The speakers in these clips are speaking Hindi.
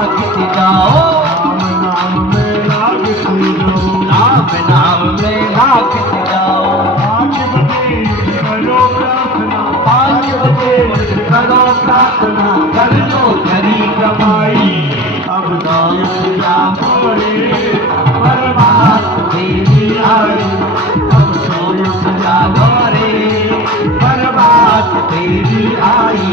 लागित जाओ, नाम में लागित जाओ, नाम में लागित जाओ। 5 बजे करो प्रार्थना, 5 बजे करो प्रार्थना, कर लो खरी कमाई। अब नाम जाओ रे बर्बाद तेरी आई, अब सोच जागो रे बर्बाद तेरी आई।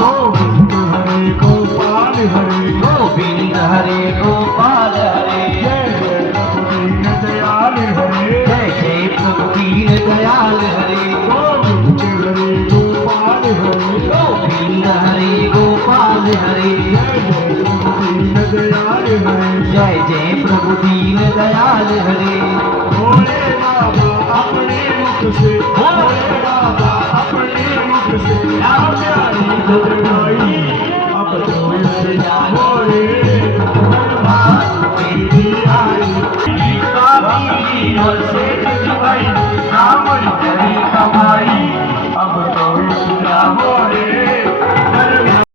गोविंद हरे गोपाल हरे, गोविंद हरे गोपाल हरे, जय जय प्रभु दीन दयाल हरे, जय जय प्रभु दीन दयाल हरे। गोविंद हरे गोपाल हरे, गोविंद हरे गोपाल हरे, जय जय प्रभु दीन दयाल हरे। जय जय प्रभु दीन दयाल हरे। भोले बाबा अपने मुख से, भोले बाबा अपने मुख से आप प्यारी जगाई, अब तो यश जानो रे बर्बाद तेरी आई। और से भाई राम